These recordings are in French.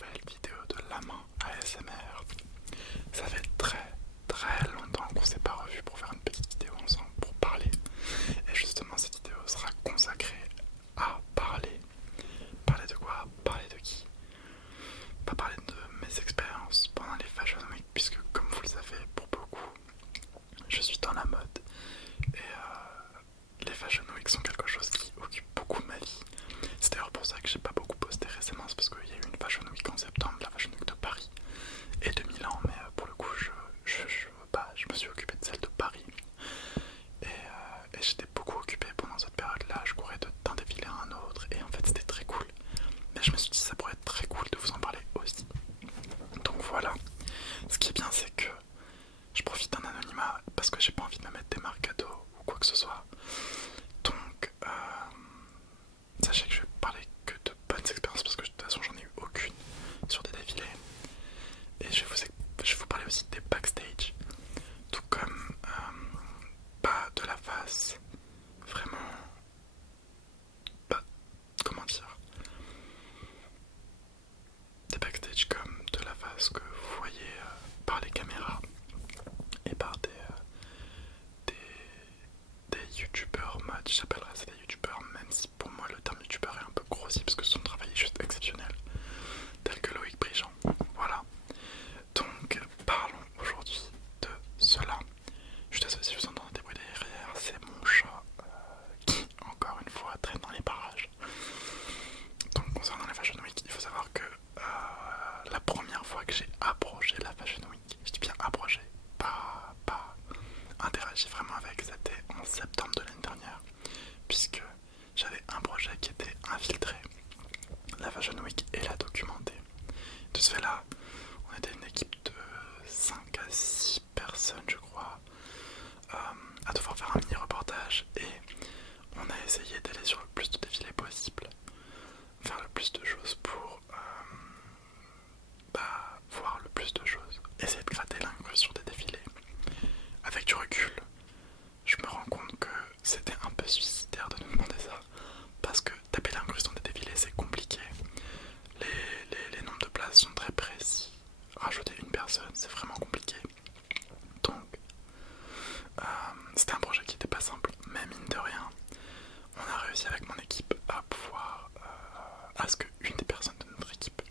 nouvelle vidéo de La Main ASMR. Ça fait très longtemps qu'on s'est pas revu pour faire une petite vidéo ensemble pour parler. Et justement cette vidéo sera consacrée à parler. Parler de quoi? Parler de qui? Pas parler de mes expériences pendant les Fashion Week, puisque comme vous le savez, pour beaucoup, je suis dans la mode. Et les Fashion Week sont quelque chose qui occupe beaucoup ma vie. C'est d'ailleurs pour ça que j'ai pas beaucoup posté récemment, c'est parce qu'il y a eu une Fashion Week en septembre, la Fashion Week de Paris et de Milan, mais pour le coup je me suis occupé de celle de Paris et j'étais beaucoup occupé pendant cette période là, je courais d'un défilé à un autre et en fait c'était très cool, mais je me suis dit ça pourrait être très cool de vous en parler aussi. Donc voilà, ce qui est bien c'est que je profite d'un anonymat parce que j'ai pas envie de me mettre des marques cadeaux ou quoi que ce soit. Donc sachez que je vais parler que de bonnes expériences parce que de toute façon j'en ai eu aucune sur des défilés. Et je vais vous parler aussi des backstage, tout comme pas de la face, vraiment, pas, comment dire, des backstage comme de la face que vous voyez par les caméras et par des youtubeurs mode, j'appellerais ça des youtubeurs, même si pour moi le terme youtubeur est un peu grossier parce que son travail est juste exceptionnel, tel que Loïc Prigent. Voilà. Donc parlons aujourd'hui de cela. Je suis désolé si vous entendez des bruits derrière, c'est mon chat qui, encore une fois, traîne dans les parages. Donc concernant la Fashion Week, il faut savoir que la première fois que j'ai approché la Fashion Week, je dis bien approché, pas interagi vraiment avec, c'était en septembre de l'année dernière, puisque j'avais un projet qui était infiltré la Fashion Week et la documenter. De ce fait là, on était une équipe de 5 à 6 personnes je crois, à devoir faire un mini reportage et on a essayé d'aller sur le plus de défilés possible, faire le plus de choses pour voir le plus de choses, essayer de gratter l'inclus sur des défilés. Avec du recul, je me rends compte que c'était un peu suicidaire de nous demander ça, parce que taper l'incrust dans des défilés c'est compliqué, les nombres de places sont très précis, rajouter une personne c'est vraiment compliqué. Donc c'était un projet qui n'était pas simple, mais mine de rien, on a réussi avec mon équipe à pouvoir à ce qu'une des personnes de notre équipe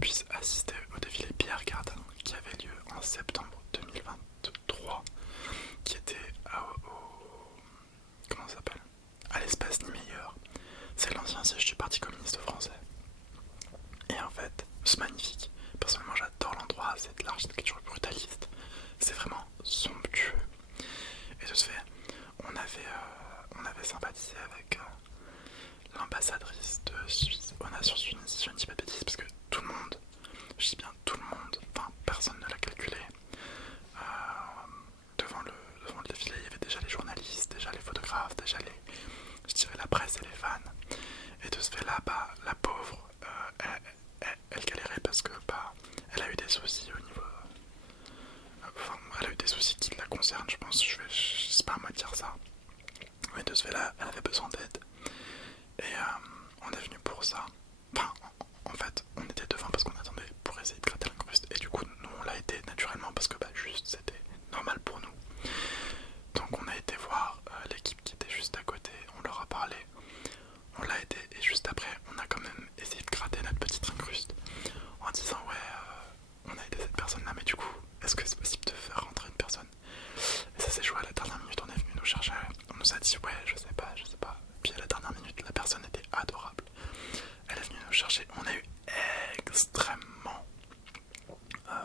puisse assister au défilé Pierre Cardin qui avait lieu en septembre 2023, qui était comment ça s'appelle, à l'espace Niemeyer. C'est l'ancien siège du Parti communiste français. Et en fait, c'est magnifique. Personnellement, j'adore l'endroit, c'est de l'architecture brutaliste. C'est vraiment somptueux. Et de ce fait, on avait sympathisé avec l'ambassadrice de Suisse aux Nations Unies, si je ne dis pas de bêtises, parce que tout le monde, je dis bien tout le monde, enfin personne ne l'a calculé. Euh, devant le défilé, il y avait déjà les journalistes, déjà les photographes, déjà je dirais la presse et les fans. Et de ce fait là, la pauvre, elle galérait parce que elle a eu des soucis au niveau. Enfin, elle a eu des soucis qui la concernent, je pense. C'est pas à moi de dire ça. Mais de ce fait là, elle avait besoin d'aide. Et on est venu pour ça. Enfin, en fait, on était devant parce qu'on attendait pour essayer de gratter l'incruste. Et du coup, nous, on l'a été naturellement parce que juste c'était normal pour nous. Donc on a été voir l'équipe qui était juste à côté, on leur a parlé, on l'a aidé et juste après on a quand même essayé de gratter notre petite incruste en disant ouais on a aidé cette personne là mais du coup est-ce que c'est possible de faire rentrer une personne? Et ça s'est joué à la dernière minute, on est venu nous chercher, on nous a dit ouais je sais pas. Puis à la dernière minute la personne était adorable, elle est venue nous chercher, on a eu extrêmement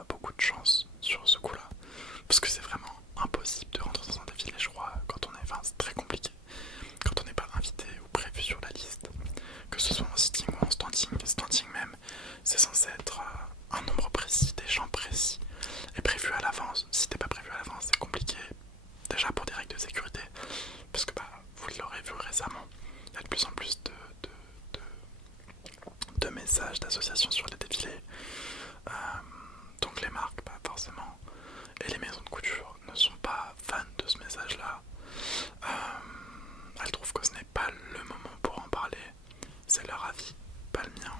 beaucoup de chance sur ce coup là, parce que c'est vraiment impossible de rentrer dans un défilé je crois quand on est, enfin c'est très compliqué quand on n'est pas invité ou prévu sur la liste, que ce soit en sitting ou en standing. Standing même, c'est censé être un nombre précis, des gens précis, et prévu à l'avance. Si t'es pas prévu à l'avance, c'est compliqué. Déjà pour des règles de sécurité, parce que vous l'aurez vu récemment, il y a de plus en plus de messages d'associations sur les défilés. Donc les marques, forcément, et les maisons de couture ne sont pas fans de ce message-là. Elles trouvent que ce n'est pas le moment pour en parler. C'est leur avis, pas le mien.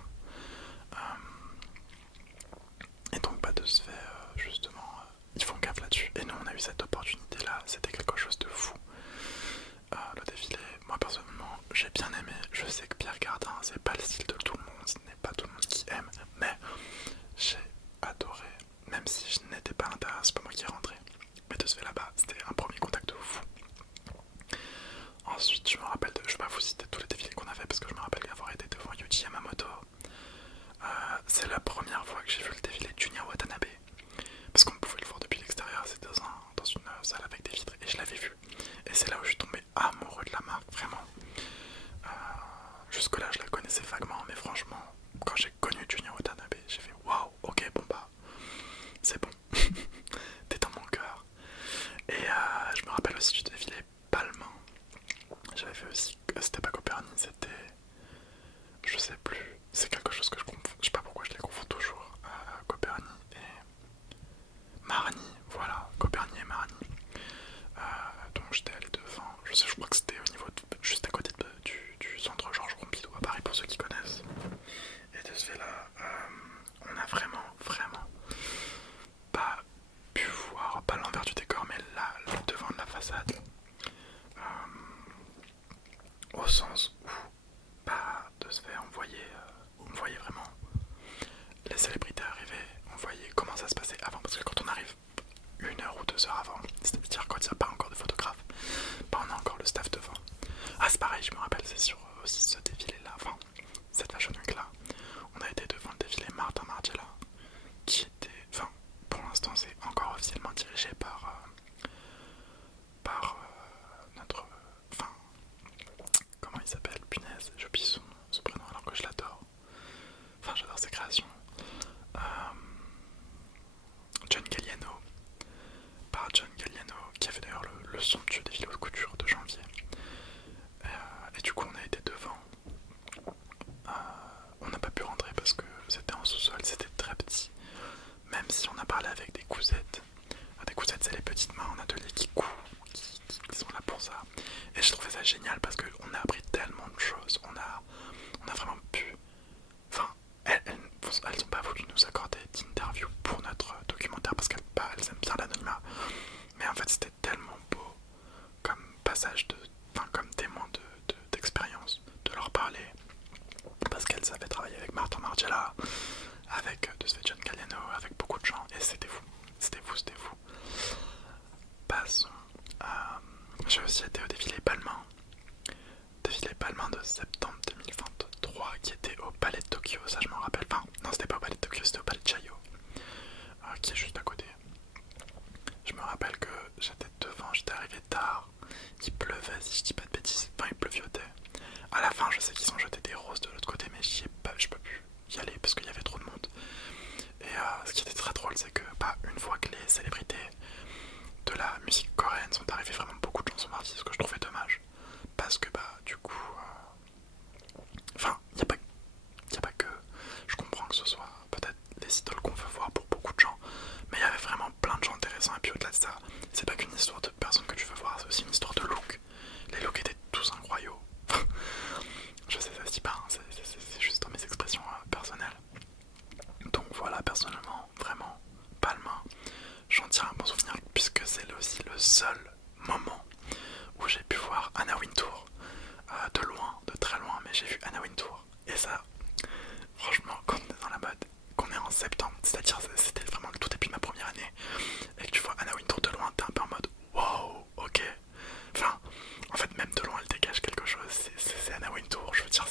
que j'ai vu le défilé de Junya Watanabe. Parce qu'on pouvait le voir depuis l'extérieur, c'était dans une salle avec des vitres et je l'avais vu. Et c'est là où je suis tombé amoureux de la marque, vraiment. Jusque là je la connaissais vaguement, mais franchement, quand j'ai connu Junya Watanabe, j'ai fait waouh, ok, bon bah, c'est bon, t'es dans mon cœur. Et je me rappelle aussi du défilé Balmain. J'avais fait aussi, c'était pas Copernic, c'était, je sais plus, c'est quelque chose que je confonds, je sais pas pourquoi je les confonds toujours, Copernic et Marni, voilà, Copernic et Marni. Donc j'étais allé devant, je crois que c'était au niveau juste à côté du centre Georges Pompidou à Paris pour ceux qui connaissent. Et de ce fait là, on a vraiment pas pu voir, pas l'envers du décor, mais là, le devant de la façade. Au sens où, bah, de ce fait, on voyait vraiment les célébrités arriver, on voyait comment ça se passait avant, parce que quand on arrive 1 heure ou 2 heures avant, c'est-à-dire quand il n'y a pas encore de photographe, bah on a encore le staff devant. Ah c'est pareil, je me rappelle, c'est sur aussi ce défilé là, enfin cette fashion week là, on a été devant le défilé Martin Margiela, qui était, enfin pour l'instant c'est encore officiellement dirigé par notre, enfin comment il s'appelle, punaise, j'oublie ce prénom alors que je l'adore, enfin j'adore ses créations, John Galliano, par John Galliano, qui avait d'ailleurs le somptueux défilé haute couture de janvier. Et du coup on a été devant. On n'a pas pu rentrer parce que c'était en sous-sol, c'était très petit. Même si on a parlé avec des cousettes. Des cousettes c'est les petites mains en atelier qui cousent, qui sont là pour ça. Et je trouvais ça génial parce qu'on a appris tellement de choses. On a vraiment pu... Enfin, elles n'ont pas voulu nous accorder d'interview pour notre documentaire parce qu'elles aiment bien l'anonymat. Mais en fait c'était tellement beau comme passage enfin comme témoin d'expérience, de leur parler. Parce qu'elles avaient travaillé avec Martin Margiela, avec de ce fait John Galliano, avec beaucoup de gens, et c'était fou. Passons à... J'ai aussi été au défilé Balmain de septembre 2023 qui était au Palais de Tokyo, ça je m'en rappelle. Enfin, non, c'était pas au Palais de Tokyo, c'était au Palais de Chaillot, qui est juste à côté. Je me rappelle que j'étais devant, j'étais arrivé tard, il pleuvait, si je dis pas de bêtises, enfin il pleuviotait. À la fin, je sais qu'ils ont jeté des roses de l'autre côté, mais je peux plus y aller parce qu'il y avait trop de monde. Et ce qui était très drôle, c'est que une fois que les célébrités de la musique coréenne sont arrivées, vraiment beaucoup de gens sont partis, ce que je trouvais dommage. Parce que du coup, enfin, il n'y a pas que, je comprends que ce soit peut-être les idoles qu'on veut voir pour beaucoup de gens, mais il y avait vraiment plein de gens intéressants. Et puis au-delà de ça, c'est pas qu'une histoire de personnes que tu veux voir, c'est aussi une histoire de look. Les looks étaient tous incroyables. Je sais, ça se dit pas, hein, c'est juste dans mes expressions personnelles. Donc voilà, personnellement, vraiment, Balmain, j'en tire un bon souvenir puisque c'est aussi le seul moment où j'ai pu voir Anna Wintour. De loin, de très loin, mais j'ai vu Anna Wintour. Et ça, franchement, quand on est dans la mode, qu'on est en septembre, c'est-à-dire c'était vraiment le tout début de ma première année, et que tu vois Anna Wintour de loin, t'es un peu en mode wow, ok. Enfin, en fait, même de loin, elle dégage quelque chose. C'est Anna Wintour, je veux dire,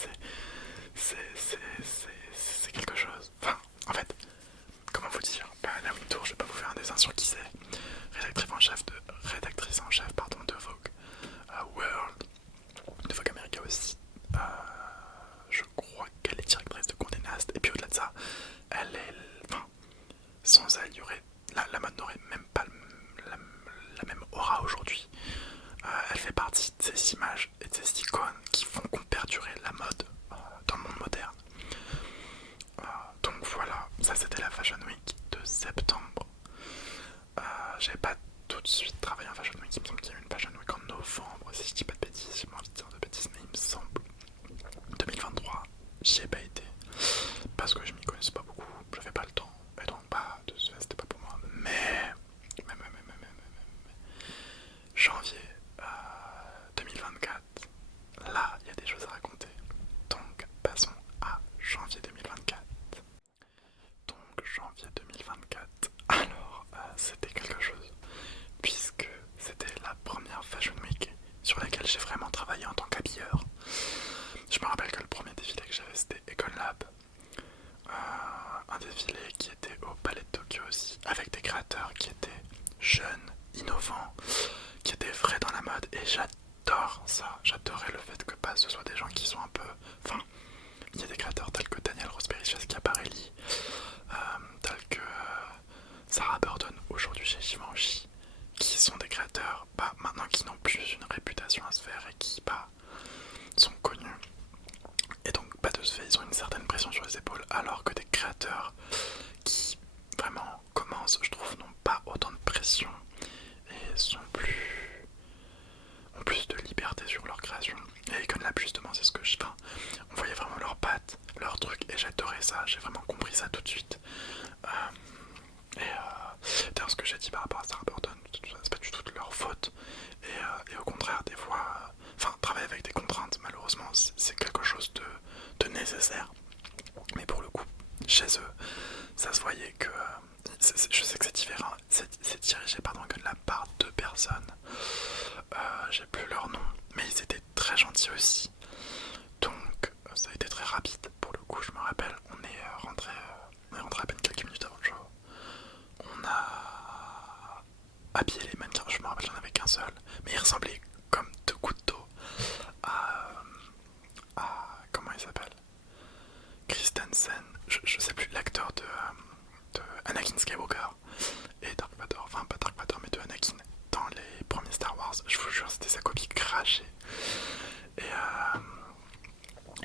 c'est quelque chose. Enfin, en fait, comment vous dire, Anna Wintour, je vais pas vous faire un dessin sur qui c'est. Rédactrice en chef, pardon, de Vogue World, de Vogue America aussi. Je crois qu'elle est directrice de Condé Nast. Et puis au-delà de ça, elle est... Enfin, sans elle, il y aurait... La mode n'aurait même pas la même aura aujourd'hui. Elle fait partie de ces images et de ces icônes qui font perdurer la mode dans le monde moderne. Donc voilà, ça c'était la Fashion Week de septembre. J'avais pas tout de suite travaillé en Fashion Week, il me semble qu'il y a eu une Fashion Week en novembre, si je dis pas de bêtises, j'ai pas envie de dire de bêtises, mais il me semble. 2023, j'y ai pas été, parce que je m'y connaissais pas beaucoup, j'avais pas le temps, et donc de ce fait c'était pas pour moi. Mais janvier 2024, là il y a des choses à raconter. Donc passons à janvier 2024. Donc janvier 2024, alors c'était quelque chose, puisque c'était la première Fashion Week sur laquelle j'ai vraiment travaillé en tant qu'habilleur. Je me rappelle que le premier défilé que j'avais c'était Econ Lab, un défilé qui était au Palais de Tokyo aussi, avec des créateurs qui étaient jeunes, innovants, qui étaient vrais dans la mode, et j'adore ça. J'adorais le fait que ce soit des gens qui sont un peu... Enfin, il y a des créateurs tels que Daniel Rosberry chez Schiaparelli, tels que Sarah Burton aujourd'hui chez Givenchy, qui sont des créateurs maintenant qui n'ont plus une réputation à se faire et qui sont connus. Et donc de ce fait ils ont une certaine pression sur les épaules, alors que des créateurs qui vraiment commencent, je trouve, n'ont pas autant de pression et ont plus de liberté sur leur création. Et Icon Lab justement c'est ce que on voyait vraiment leurs pattes, leurs trucs, et j'adorais ça, j'ai vraiment compris ça tout de suite. D'ailleurs ce que j'ai dit par rapport à Sarah Burton, c'est pas du tout de leur faute, et au contraire des fois, travailler avec des contraintes malheureusement c'est quelque chose de nécessaire, mais pour le coup chez eux ça se voyait que je sais que c'est différent, c'est dirigé que de la part de deux personnes, j'ai plus leur nom, mais ils étaient très gentils aussi, donc ça a été très rapide pour le coup. Je me rappelle, on est rentré à peine quelques minutes avant le show, on a habillé les mannequins, je me rappelle j'en avais qu'un seul, mais il ressemblait comme deux gouttes d'eau à comment il s'appelle, Christensen, je sais plus, l'acteur de Anakin Skywalker et Dark Vador, enfin pas Dark Vador mais de Anakin dans les premiers Star Wars, je vous jure c'était sa copie crachée. Et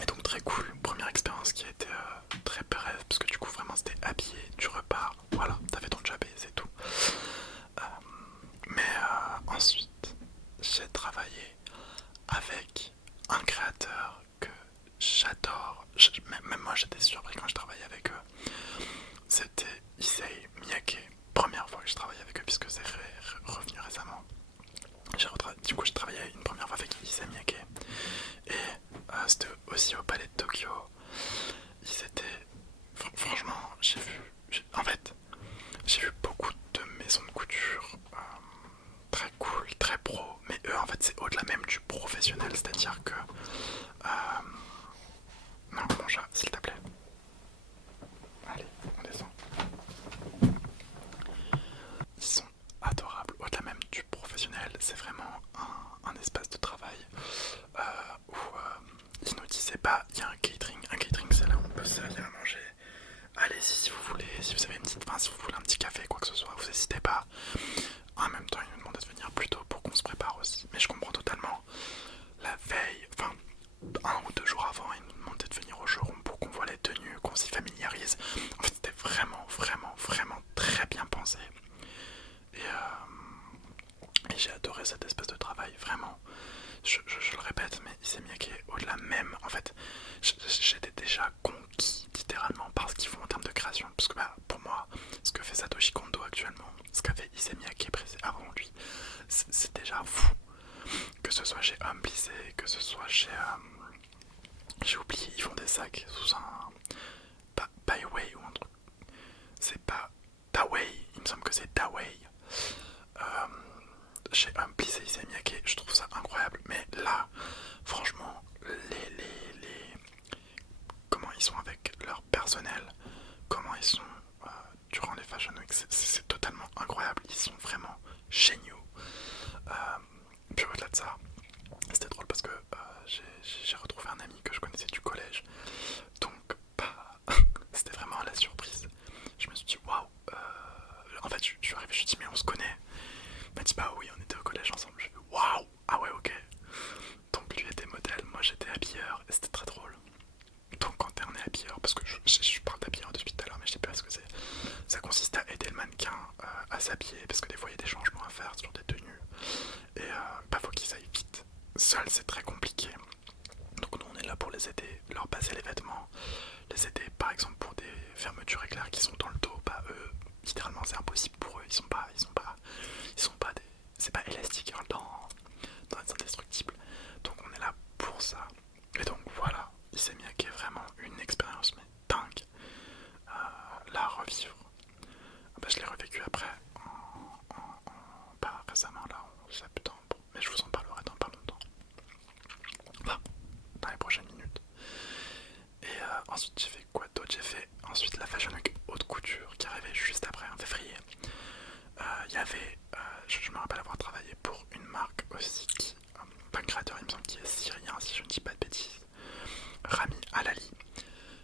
donc très cool, première expérience qui a été très brève, parce que du coup vraiment c'était habillé, tu repars, voilà, t'as fait ton job et c'est tout. Mais ensuite j'ai travaillé avec un créateur que j'adore, même moi j'étais surpris quand je travaillais avec eux, c'était Issei Miyake, première fois que je travaillais avec eux puisque c'est revenu récemment. Du coup j'ai travaillé une première fois avec Issei Miyake, et c'était aussi au Palais de Tokyo. Ils étaient... Franchement, j'ai vu beaucoup de maisons de couture très cool, très pro, mais eux en fait c'est au-delà même du professionnel, c'est-à-dire que... Non, mon chat, s'il te plaît. Allez, on descend. Ils sont adorables, au-delà même du professionnel, c'est vraiment un espace de travail où ils nous disaient il y a un catering c'est là où on peut se servir à manger, allez-y si vous voulez, si vous avez si vous voulez un petit café, quoi que ce soit, vous n'hésitez pas. En même temps ils nous demandaient de venir plus tôt pour qu'on se prépare aussi, mais je comprends totalement. La veille, un ou deux jours avant, ils nous demandaient de venir au showroom pour qu'on voit les tenues, qu'on s'y familiarise. En fait c'était vraiment très bien pensé, et j'ai adoré cette espèce de travail, vraiment. Je le répète, mais Issei Miyake, au-delà même, en fait, j'étais déjà conquis littéralement par ce qu'ils font en termes de création. Parce que pour moi, ce que fait Satoshi Kondo actuellement, ce qu'a fait Issei Miyake avant lui, c'est déjà fou. Que ce soit chez Homme Plissé, que ce soit chez... j'ai oublié, ils font des sacs sous un... Baiwei ou un truc. C'est pas... Dawei, il me semble que c'est Dawei. Chez Plissé Issei Miyake, je trouve ça incroyable, mais là franchement comment ils sont avec leur personnel, comment ils sont durant les Fashion Week, c'est totalement incroyable, ils sont vraiment géniaux. Puis au-delà de ça, c'était drôle parce que j'ai retrouvé un ami que je connaissais du collège, donc c'était vraiment la surprise. Je me suis dit waouh, en fait je suis arrivé, je me suis dit mais on se connaît. Il m'a dit oui, on était au collège ensemble. Je fais waouh, ah ouais, ok. Donc lui était modèle, moi j'étais habilleur, et c'était très drôle. Donc quand on est habilleur, parce que je parle d'habilleur depuis tout à l'heure, mais je sais pas ce que c'est. Ça consiste à aider le mannequin à s'habiller, parce que des fois il y a des changements à faire sur des tenues, et faut qu'ils aillent vite. Seul c'est très compliqué. Donc nous on est là pour les aider, leur passer les quoi d'autre? J'ai fait ensuite la Fashion Week haute couture qui arrivait juste après en février. Il y avait, je me rappelle avoir travaillé pour une marque aussi qui, un créateur il me semble qui est syrien si je ne dis pas de bêtises, Rami Alali.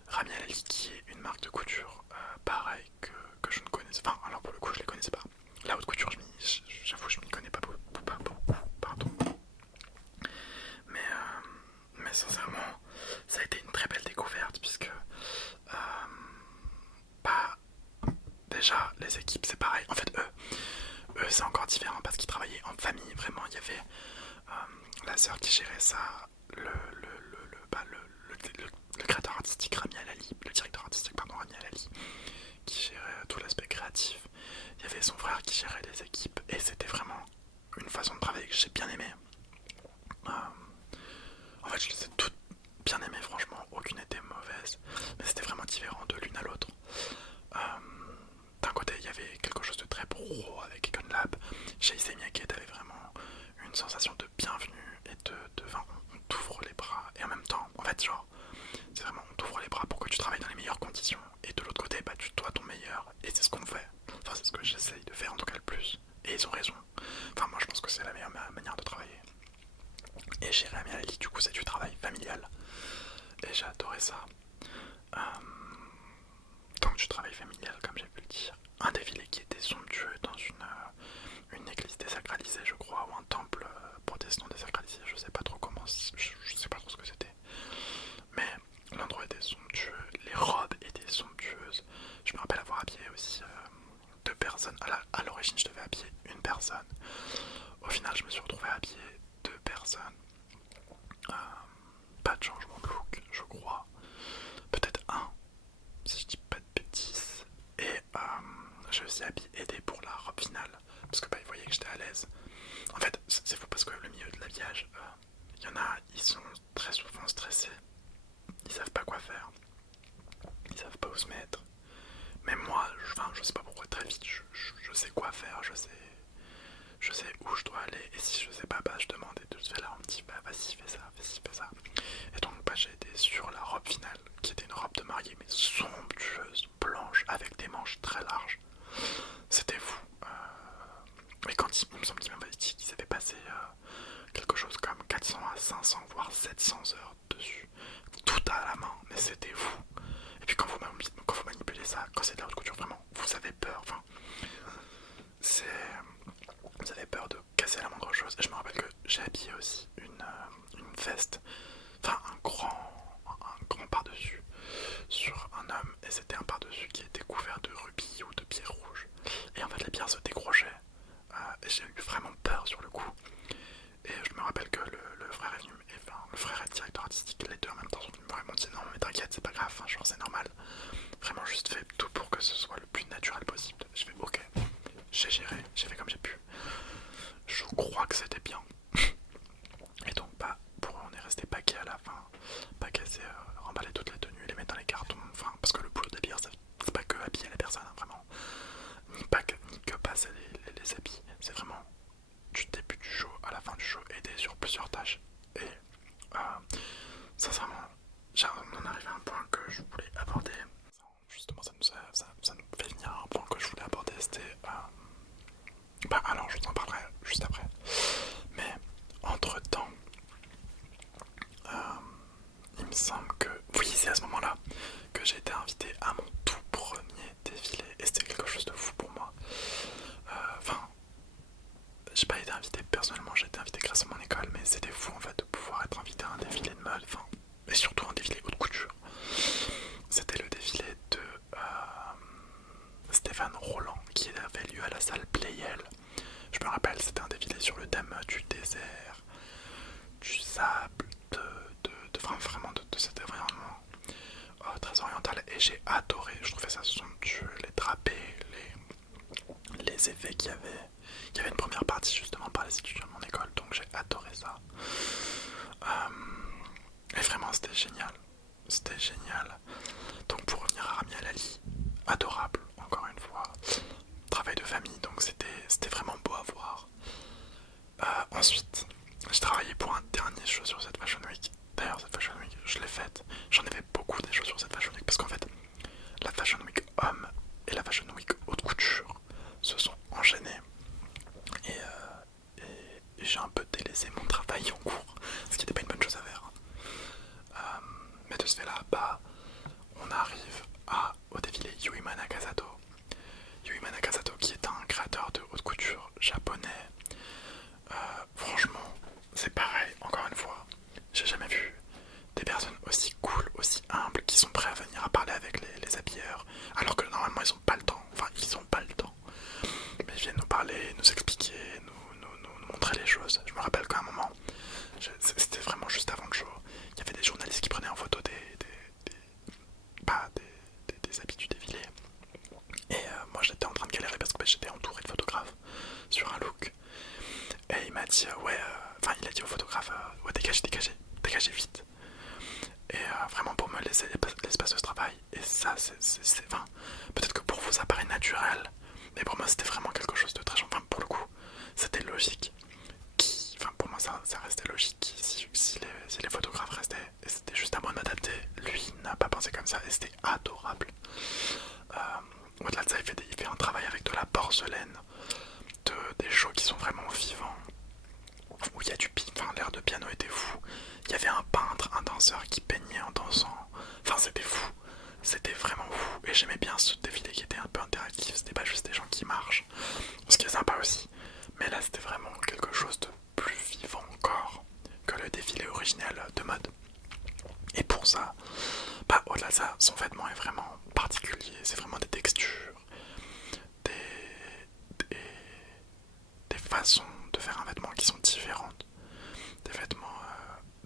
Rami Alali qui est une marque de couture pareil que je ne connaissais pas, enfin alors pour le coup je les connaissais pas. La haute couture j'avoue je m'y connais pas beaucoup, pardon. Mais sincèrement ça a été une très belle découverte puisque bah déjà les équipes c'est pareil, en fait eux c'est encore différent parce qu'ils travaillaient en famille, vraiment il y avait la sœur qui gérait ça, le créateur artistique Rami Alali, le directeur artistique pardon Rami Alali qui gérait tout l'aspect créatif, il y avait son frère qui gérait les équipes et c'était vraiment une façon de travailler que j'ai bien aimé. En fait je les ai toutes bien aimées franchement, aucune n'était mauvaise, mais c'était vraiment différent de l'une à l'autre. D'un côté il y avait quelque chose de très pro avec Econ Lab, chez Issey Miyake avait vraiment une sensation de bienvenue et enfin, on t'ouvre les bras et en même temps en fait genre c'est vraiment on t'ouvre les bras pour que tu travailles dans les meilleures conditions et de l'autre côté bah tu dois ton meilleur et c'est ce qu'on fait, enfin c'est ce que j'essaye de faire en tout cas le plus et ils ont raison, enfin moi je pense que c'est la meilleure manière de travailler. Et chez Rami Alali du coup c'est du travail familial et j'ai adoré ça. Donc du travail familial comme j'ai pu le dire, un défilé qui était somptueux dans une église désacralisée je crois, ou un temple protestant désacralisé, je sais pas trop comment, je sais pas trop ce que c'était, mais l'endroit était somptueux, les robes étaient somptueuses, je me rappelle avoir habillé aussi 2 personnes, à l'origine je devais habiller une personne, au final je me suis retrouvé à habiller 2 personnes, pas de changement de look je crois, peut-être un si je dis pas de bêtises, et j'ai aussi aidé pour la robe finale parce que bah, ils voyaient que j'étais à l'aise. En fait c'est fou parce que le milieu de l'habillage, il y en a, ils sont très souvent stressés, ils savent pas quoi faire, ils savent pas où se mettre, mais moi je sais pas pourquoi très vite je sais quoi faire, je sais où je dois aller, et si je sais pas bah je demande et de ce fait là on me dit bah vas-y fais ça, et donc bah j'ai été sur la robe finale qui était une robe de mariée mais somptueuse, blanche avec des manches très larges, c'était fou. Et quand il me semble qu'il m'avait dit qu'ils avaient passé quelque chose comme 400 à 500 voire 700 heures dessus, tout à la main, mais c'était fou. Et puis quand vous manipulez ça, quand c'est de la haute couture vraiment, vous avez peur, enfin vous avez peur de casser la moindre chose. Et je me rappelle que j'ai habillé aussi une veste, enfin un grand par-dessus sur un homme, et c'était un par-dessus qui était couvert de rubis ou de pierres rouges, et en fait les pierres se décrochaient, et j'ai eu vraiment peur sur le coup. Et je me rappelle que le frère est venu, enfin le frère et le directeur artistique, les deux en même temps sont venus me vraiment dire non mais t'inquiète c'est pas grave, enfin, genre c'est normal, vraiment juste fais tout pour que ce soit le plus naturel possible. Je fais ok, j'ai géré, j'ai fait comme j'ai pu, je crois que c'était bien. Et donc bah on est resté paquet à la fin, paquet c'est remballer toutes les tenues, les mettre dans les cartons, enfin parce que le boulot d'habilleur c'est pas que habiller les personnes, hein, vraiment, ni que passer les habits, c'est vraiment du début du show à la fin du show aider sur plusieurs tâches. Et sincèrement on en arrive à un point que je voulais aborder, justement ça nous fait venir à un point que je voulais aborder, c'était bah alors je vous en parlerai juste après, mais entre temps il me semble que oui c'est à ce moment là que j'ai été invité à mon tout premier défilé et c'était quelque chose de fou pour moi. Enfin j'ai pas été invité personnellement, j'ai été invité grâce à mon école, mais c'était fou en fait de pouvoir être invité à un défilé de mode, enfin et surtout un défilé haute couture. C'était le défilé de Stéphane Roland qui avait lieu à la salle Playel. Je me rappelle, c'était un défilé sur le thème du désert, du sable, vraiment de cet environnement très oriental, et j'ai adoré, je trouvais ça somptueux, les drapés, les effets qu'il y avait. Il y avait une première partie justement par les étudiants de mon école, donc j'ai adoré ça. Et vraiment c'était génial. C'était génial. Donc pour revenir à Rami Alali, adorable, encore une fois. Travail de famille, donc c'était vraiment beau à voir. Ensuite, j'ai travaillé pour un dernier show sur cette Fashion Week. D'ailleurs cette Fashion Week, je l'ai faite. J'en ai fait beaucoup des shows sur cette Fashion Week parce qu'en fait, dit il a dit au photographe ouais, dégagez vite. Et vraiment pour me laisser l'espace de travail. Et ça, enfin, peut-être que pour vous ça paraît naturel, mais pour moi c'était vraiment quelque chose de très... Enfin, pour le coup, c'était logique. Enfin, pour moi ça restait logique. Si les photographes restaient, et c'était juste à moi de m'adapter. Lui n'a pas pensé comme ça et c'était adorable. Au-delà de ça, il fait un travail avec de la porcelaine, des shows qui sont vraiment vivants, où il y a l'air de piano était fou. Il y avait un peintre, un danseur qui peignait en dansant. Enfin, c'était fou. C'était vraiment fou. Et j'aimais bien ce défilé qui était un peu interactif. C'était pas juste des gens qui marchent. Ce qui est sympa aussi. Mais là, c'était vraiment quelque chose de plus vivant encore que le défilé original de mode. Et pour ça, au-delà de ça, son vêtement est vraiment particulier. C'est vraiment des textures, des, des façons de faire un vêtement qui sont différentes. Des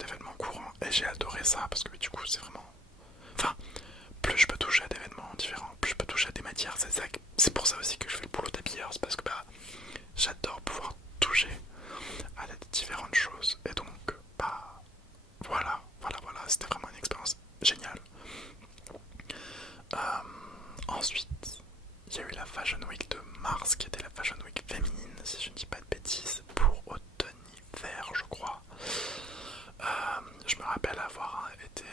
vêtements courants. Et j'ai adoré ça parce que du coup, c'est vraiment... Enfin, plus je peux toucher à des vêtements différents, plus je peux toucher à des matières. C'est pour ça aussi que je fais le boulot d'habilleur. C'est parce que j'adore pouvoir toucher à des différentes choses. Et donc, voilà, c'était vraiment une expérience géniale. Ensuite, il y a eu la Fashion Week de mars, qui était la Fashion Week féminine, si je ne dis pas de bêtises, pour automne-hiver, je crois. Je me rappelle avoir été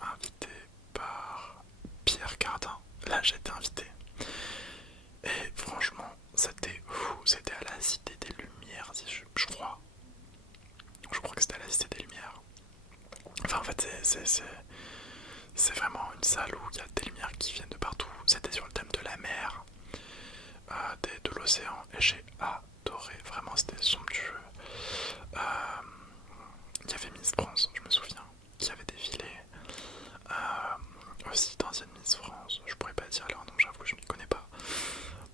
invité par Pierre Cardin. Là, j'ai été invité. Et franchement, c'était fou. C'était à la Cité des Lumières, si je crois. Je crois que c'était à la Cité des Lumières. Enfin, en fait, c'est vraiment une salle où il y a des lumières qui viennent de partout. C'était sur le thème de la mer, de l'océan, et j'ai adoré. Vraiment, c'était somptueux. Il y avait Miss France, je me souviens, qui avait défilé. Aussi d'anciennes Miss France, je pourrais pas dire leur nom, j'avoue, je m'y connais pas.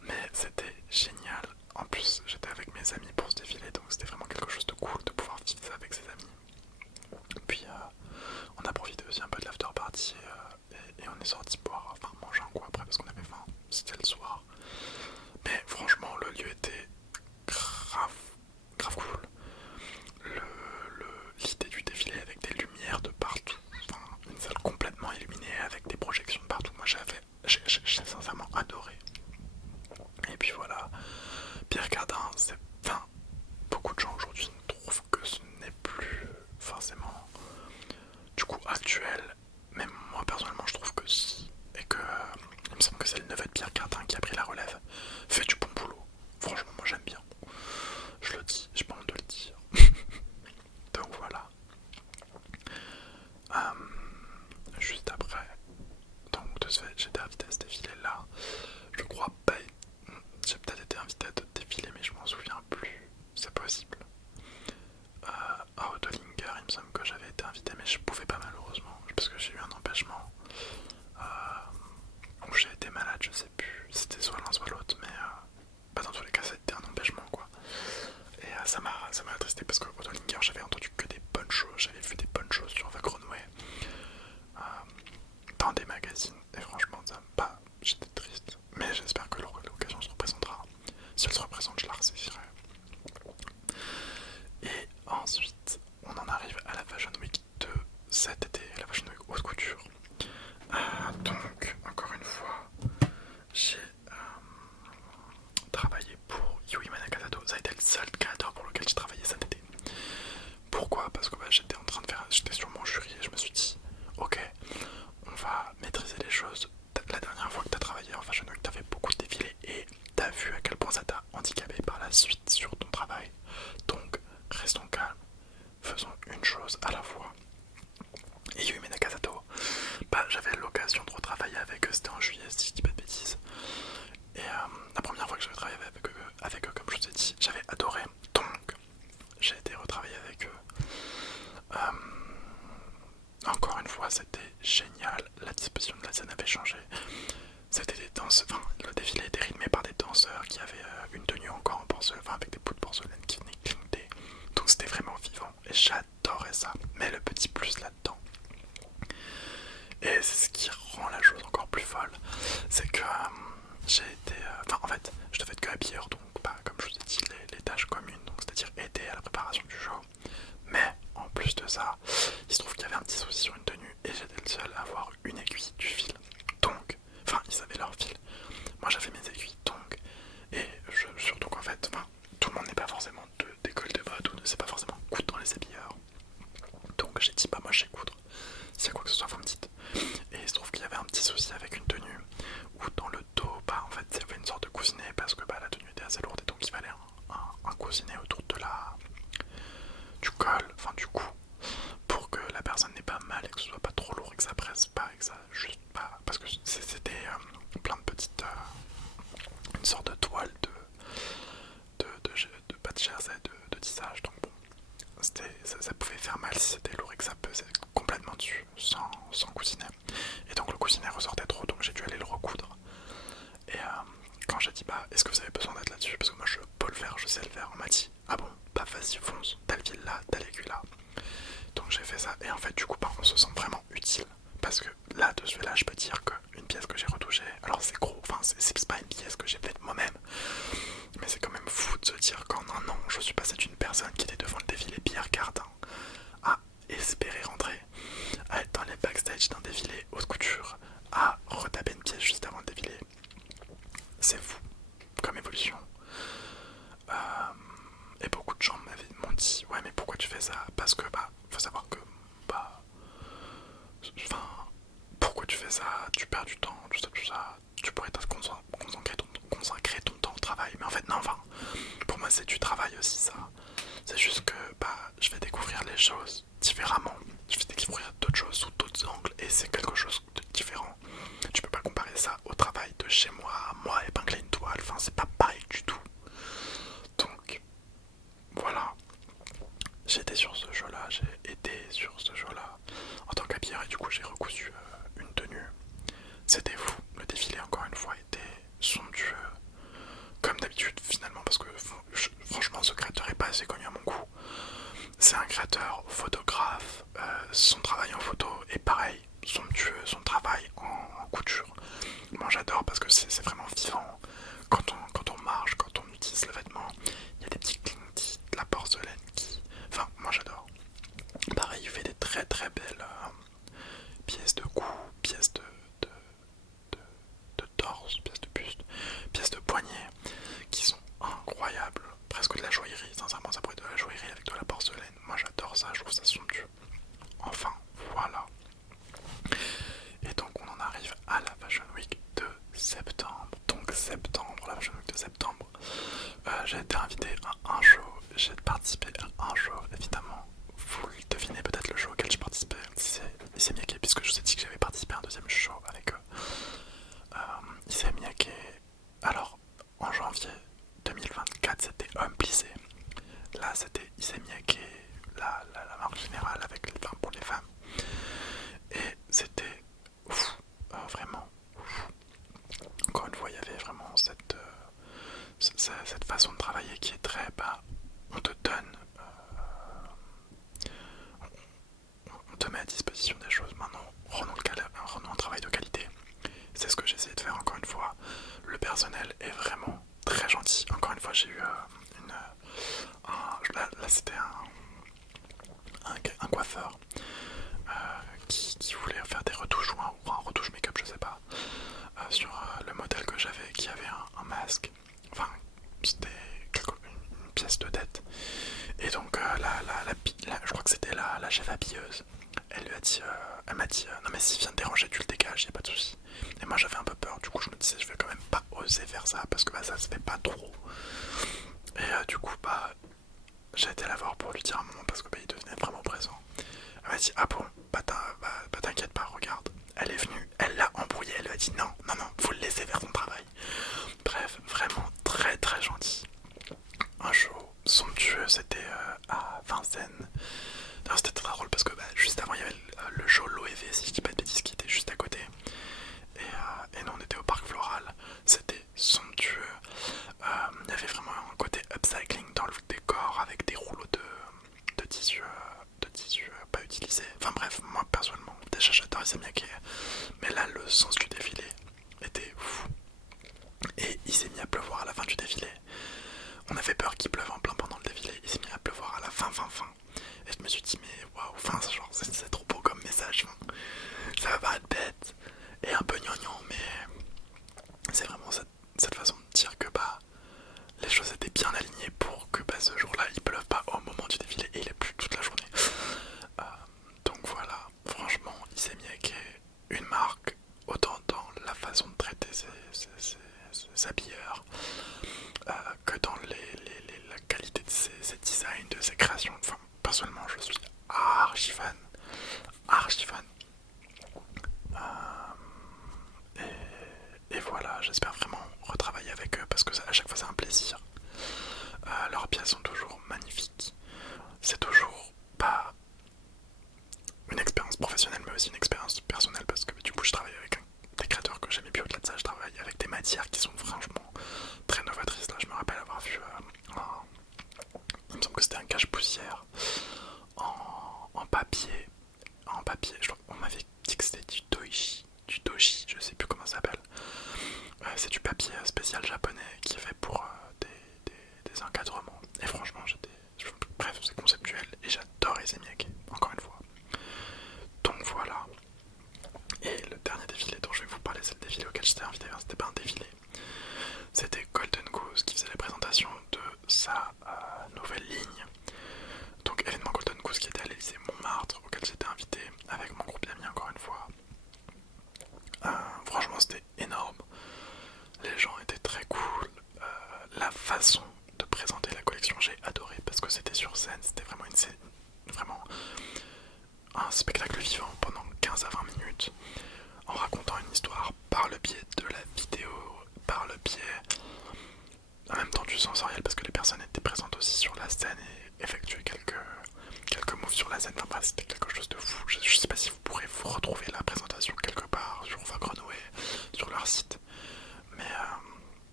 Mais c'était génial. En plus, j'étais avec mes amis pour ce défilé, donc c'était vraiment quelque chose de cool de pouvoir vivre ça avec ses amis. Puis on a profité aussi un peu de l'after party et on est sorti boire, enfin manger un coup après parce qu'on avait faim, c'était le soir. Mais franchement, le lieu était grave cool. L'idée du défilé avec des lumières de partout, enfin, une salle complètement illuminée avec des projections de partout, moi j'ai sincèrement adoré. Et puis voilà, Pierre Cardin, beaucoup de gens aujourd'hui trouvent que ce n'est plus forcément du coup actuel, mais moi personnellement je trouve que si, et que il me semble que c'est le neveu de Pierre Cardin qui a pris la relève, fait du bon boulot. Franchement, moi j'aime bien, je le dis, j'ai pas honte de le dire. Donc voilà. Juste après, donc de ce fait, j'étais invité à ce défilé là. Je crois pas, j'ai peut-être été invité à d'autres défilés, mais je m'en souviens plus. C'est possible. À Autolinger, il me semble que j'avais été invité, mais je pouvais pas malheureusement, parce que j'ai eu un empêchement. Ou j'ai été malade, je sais plus. C'était soit l'un soit l'autre, mais dans tous les cas, c'était un empêchement quoi. Et ça m'a attristé parce que Autolinger, j'avais entendu que des bonnes choses, j'avais vu des bonnes choses sur Vague Runway dans des magazines, et franchement, j'étais triste. Mais j'espère que l'occasion se représentera. Si elle se représente, je la ressaisirai. Et ensuite, on en arrive à la Fashion Week de cet été, la Fashion Week haute couture. Donc, encore une fois, j'ai travaillé pour Yui Manakato. Ça a été le seul créateur pour lequel j'ai travaillé cet été. Pourquoi? Parce que j'étais sur mon jury et je me suis dit, ok, on va maîtriser les choses. La dernière fois que tu as travaillé en Fashion Week, tu as fait beaucoup de défilés et tu as vu à quel point ça t'a handicapé par la suite sur ton travail. Donc, restons calmes, faisons une chose à la fois. Et Yumi Nakasato, j'avais l'occasion de retravailler avec eux, c'était en juillet si je dis pas de bêtises. Et la première fois que j'avais travaillé avec eux, comme je vous ai dit, j'avais adoré. Donc, j'ai été retravailler avec eux. Encore une fois, c'était génial. La disposition de la scène avait changé. C'était des danseurs, le défilé était rythmé par des danseurs qui avaient une tenue encore en porcelaine, avec des bouts de porcelaine qui venaient clignoter. Donc c'était vraiment vivant et j'adorais ça. Mais le petit plus là-dedans, et c'est ce qui rend la chose encore plus folle, c'est que j'ai été... en fait, je devais être que habilleur, donc comme je vous ai dit, les tâches communes, donc c'est-à-dire dire aider à la préparation du show. Mais en plus de ça, il se trouve qu'il y avait un petit souci sur une tenue et j'étais le seul à avoir une aiguille du fil. Donc, enfin ils avaient leur fil, moi j'avais mes aiguilles donc, et surtout qu'en fait, tout le monde n'est pas forcément d'école de mode ou ne sait pas forcément coudre dans les habilleurs. Donc j'ai dit bah moi je sais coudre, s'il y a quoi que ce soit vous me dites. Et il se trouve qu'il y avait un petit souci avec une tenue où dans le dos, en fait il y avait une sorte de coussinet parce que la tenue était assez lourde et donc il fallait un coussinet autour de du col, enfin du cou, pour que la personne n'ait pas mal et que ce soit pas trop lourd et que ça presse pas et que ça juste pas, parce que c'était plein de petites, une sorte de toile pas de jersey, de tissage, donc bon, ça pouvait faire mal si c'était lourd et que ça pesait complètement dessus sans coussinet. Et donc le coussinet ressortait trop, donc j'ai dû aller le recoudre. Et quand j'ai dit est-ce que vous avez besoin d'être là-dessus, parce que moi je peux le faire, je sais le faire, on m'a dit ah bon bah vas-y fonce, t'as le fil là, t'as l'aiguille là. Donc j'ai fait ça et en fait du coup on se sent vraiment utile, parce que là de celui-là je peux dire qu'une pièce que j'ai retouchée, alors c'est gros, enfin c'est pas une pièce que j'ai faite moi-même, mais c'est quand même fou de se dire qu'en un an je suis passé d'une personne qui était devant le défilé Pierre Cardin à espérer rentrer, à être dans les backstage d'un défilé haute couture, à retaper une pièce juste avant le défilé. C'est fou comme évolution. Et beaucoup de gens m'ont dit ouais mais pourquoi tu fais ça, parce que faut savoir que pourquoi tu fais ça, tu perds du temps, tout ça, tu pourrais consacrer ton temps au travail, mais en fait non, pour moi c'est du travail aussi ça, c'est juste que je vais découvrir les choses différemment, je vais découvrir d'autres choses sous d'autres angles et c'est quelque chose de différent. Tu peux pas comparer ça au travail de chez moi, moi épingler une toile, c'est pas pareil du tout. Donc voilà, j'ai été sur ce jeu là, j'ai été sur ce jeu là en tant qu'habilleur et du coup j'ai recousu une tenue. C'était fou, le défilé encore une fois était somptueux, comme d'habitude finalement, parce que franchement ce créateur est pas assez connu à mon goût. C'est un créateur photographe, son travail en photo est pareil, somptueux, son travail en couture. Moi j'adore parce que c'est vraiment vivant. Quand on marche, quand on utilise le vêtement, il y a des petits clinquetis, de la porcelaine qui... Enfin, moi j'adore. Pareil, il fait des très très belles pièces de cou, pièces de torse, pièces de buste, pièces de poignet, qui sont incroyables. Presque de la joaillerie, sincèrement ça pourrait être de la joaillerie avec de la porcelaine. Moi j'adore ça, je trouve ça somptueux. Enfin, voilà. Et donc on en arrive à la Fashion Week de septembre. Donc septembre, la Fashion Week de septembre. J'ai été invité à un show, j'ai participé à un show évidemment. Vous devinez peut-être le show auquel j'ai participé, c'est Issey Miyake, puisque je vous ai dit que j'avais participé à un deuxième show avec eux. Issey Miyake, alors en janvier 2024 c'était Homme Plissé, là c'était Issey Miyake, la marque générale avec pour les femmes, et c'était vraiment ouf. Encore une fois il y avait vraiment cette façon de travailler qui est très on te donne, on te met à disposition des choses. Maintenant rendons un travail de qualité. C'est ce que j'ai essayé de faire encore une fois. Le personnel est vraiment très gentil. Encore une fois j'ai eu là c'était un coiffeur qui voulait faire des retouches ou un retouche make-up, je sais pas, sur le modèle que j'avais, qui avait un masque. Enfin, c'était une pièce de tête. Et donc je crois que c'était la chef habilleuse. Elle m'a dit non mais s'il vient te déranger tu le dégages, y a pas de souci. Et moi j'avais un peu peur, du coup je me disais je vais quand même pas oser faire ça parce que ça se fait pas trop. Et du coup j'ai été la voir pour lui dire un moment parce que il devenait vraiment présent. Elle m'a dit ah bon t'inquiète pas, regarde. Elle est venue, elle l'a embrouillé, elle lui a dit non, faut le laisser faire son travail. Bref, vraiment très très gentil. Un show somptueux, c'était à Vincennes. C'était très drôle parce que juste avant il y avait le show L'OEV, si je dis pas de bêtises, qui était juste à côté. Et nous on était au parc floral, c'était somptueux. Il y avait vraiment un côté upcycling dans le décor avec des rouleaux de tissu pas utilisés. Enfin bref, moi personnellement, déjà j'adore Issey Miyake, mais là le sens du défilé habilleurs, que dans la qualité de ses designs, de ses créations. Enfin, personnellement, je suis archi fan. Archi fan. Et voilà, j'espère vraiment retravailler avec eux parce que à chaque fois c'est un plaisir. Leurs pièces sont toujours magnifiques. C'est toujours pas une expérience professionnelle mais aussi une expérience personnelle parce que du coup je travaille avec des créateurs que j'aime, et puis au-delà de ça je travaille avec des matières qui sont franchement très novatrices. Là je me rappelle avoir vu il me semble que c'était un cache-poussière en papier. En papier, on m'avait dit que c'était du doji, je sais plus comment ça s'appelle. C'est du papier spécial japonais qui est fait pour des encadrements. Et franchement, bref, c'est conceptuel et j'adore Izemiyake, encore une fois. Donc voilà. Et le dernier défilé dont je vais vous parler, c'est le défilé auquel j'étais invité. C'était pas un défilé, c'était Golden Goose qui faisait la présentation de sa nouvelle ligne. Donc événement Golden Goose qui était à l'Elysée Montmartre, auquel j'étais invité avec mon groupe d'amis encore une fois. Franchement c'était énorme, les gens étaient très cool, la façon de présenter la collection j'ai adoré parce que c'était sur scène, c'était vraiment une scène, vraiment un spectacle vivant pendant 15 à 20 minutes en racontant une histoire par le biais de la vidéo, par le biais en même temps du sensoriel parce que les personnes étaient présentes aussi sur la scène et effectuaient quelques moves sur la scène. Enfin bref, c'était quelque chose de fou. Je sais pas si vous pourrez vous retrouver la présentation quelque part sur Vagrenoué, sur leur site, mais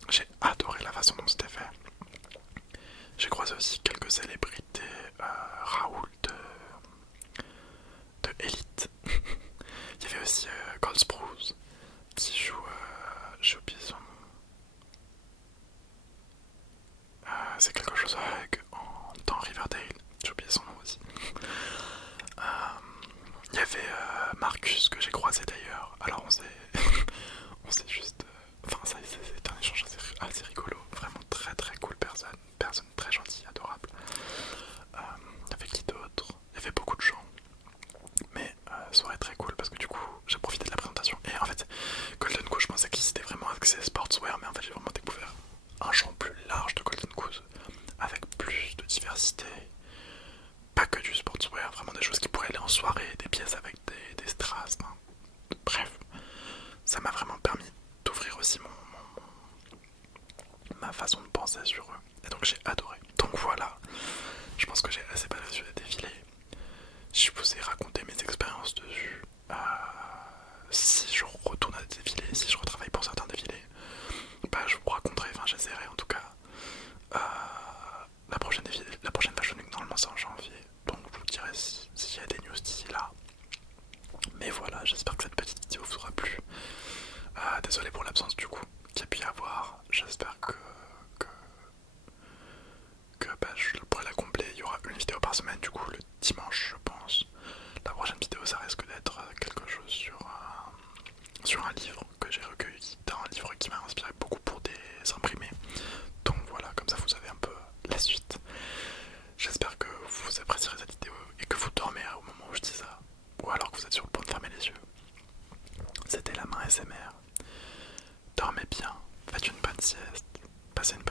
j'ai adoré la façon dont c'était fait. J'ai croisé aussi quelques célébrités, Raoul de Elite. Il y avait aussi Gold Spruce qui joue, j'ai oublié son nom. C'est quelque chose dans Riverdale, j'ai oublié son nom aussi. Il y avait Marcus que j'ai croisé d'ailleurs. Alors on s'est juste... Enfin ça c'est un échange assez rigolo. Vraiment très très cool personne très gentille, adorable. Il y avait qui d'autre? Il y avait beaucoup de gens. Mais soirée très cool parce que du coup j'ai profité de la présentation. Et en fait Golden Goose je pensais qu'il c'était vraiment axé sportswear, mais en fait j'ai vraiment découvert un champ plus large de Golden Goose avec plus de diversité. Pas que du sportswear, vraiment des choses qui pourraient aller en soirée, des pièces avec des strass, hein. Bref, ça m'a vraiment permis d'ouvrir aussi ma façon de penser sur eux. Et donc j'ai adoré. Donc voilà, je pense que j'ai assez parlé sur les défilés. Je vous ai raconté mes expériences dessus. Si je retourne à des défilés, si je retravaille pour certains défilés, bah je vous raconterai, enfin j'essaierai en tout cas. La prochaine Fashion Week normalement c'est en janvier, donc je vous dirai s'il y a des news d'ici là. Mais voilà, j'espère que cette petite vidéo vous aura plu. Désolé pour l'absence du coup qu'il y a pu y avoir. J'espère que je pourrai la combler. Il y aura une vidéo par semaine du coup le dimanche je pense. La prochaine vidéo ça risque d'être quelque chose sur un livre que j'ai recueilli, un livre qui m'a inspiré beaucoup pour des imprimés. Donc voilà, comme ça vous avez un peu la suite. J'espère que vous apprécierez cette vidéo et que vous dormez au moment où je dis ça, ou alors que vous êtes sur le point de fermer les yeux. C'était la main SMR. Dormez bien, faites une bonne sieste, passez une bonne